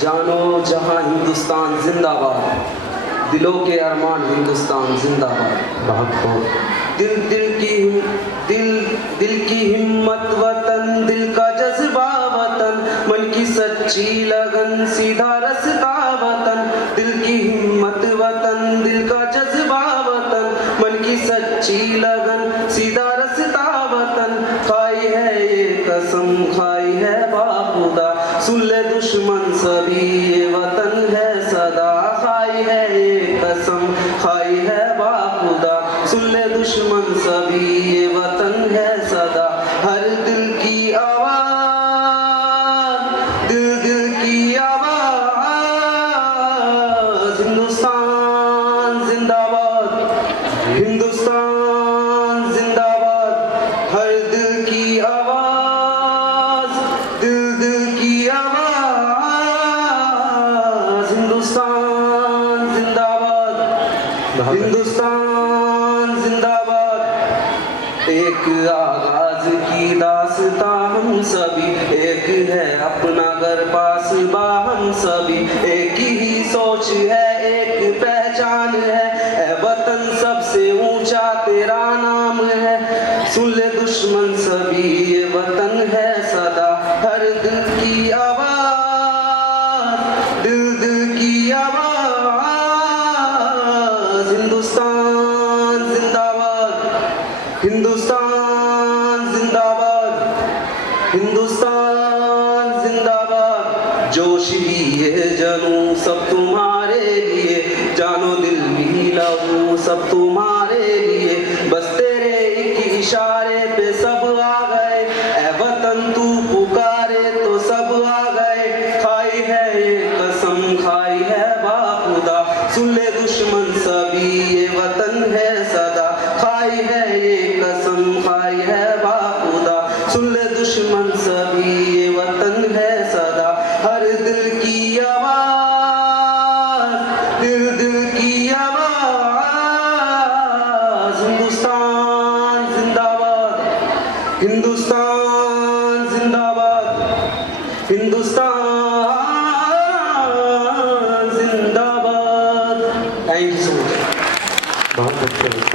जानो जहां हिंदुस्तान जिंदाबाद, दिलों के अरमान हिंदुस्तान जिंदाबाद। दिल की हिम्मत वतन, दिल का जज्बा वतन, मन की सच्ची लगन, सीधा रास्ता वतन। दिल की हिम्मत वतन, दिल का जज्बा वतन, मन की सच्ची लगन, सीधा रास्ता वतन। खाई है ये कसम, खाई है बाखुदा, सुन ले दुश्मन सभी, ये वतन है सदा। खाई है ये कसम, खाई है बाखुदा, सुन ले दुश्मन सभी, ये वतन है सदा। हर दिल की आवाज, दिल की आवाज, हिंदुस्तान जिंदाबाद, हिंदुस्तान जिंदाबाद। हर दिल की आवाज, दिल की आवाज, हिंदुस्तान जिंदाबाद, हिंदुस्तान जिंदाबाद। एक आगाज की दास्तां हम सभी, एक है अपना घर पास बा हम सभी। एक ही सोच है, एक पहचान है, ऐ वतन सबसे ऊंचा तेरा नाम है। सुन ले दुश्मन सभी, ये वतन है सदा। हर दिल की आवाज, दिल की आवाज, हिंदुस्तान जिंदाबाद, हिंदुस्तान जिंदाबाद, हिंदुस्तान जिंदाबाद। जोश भी है जनू सब तुम्हारे लिए, जानो दिल भी लहू सब तुम्हारे लिए। बस तेरे एक इशारे पे सब आ गए, ऐ वतन तू पुकारे तो सब आ गए। खाई है ये कसम, खाई है बाखुदा, सुन ले दुश्मन सभी, ये वतन है सदा। खाई है ये कसम, खाई है बाखुदा, सुन ले दुश्मन सभी, ये वतन है सदा। हर दिल की आवाज, दिल की आवाज, हिंदुस्तान जिंदाबाद, हिंदुस्तान जिंदाबाद, हिंदुस्तान जिंदाबाद। Thank you so much. बहुत अच्छे।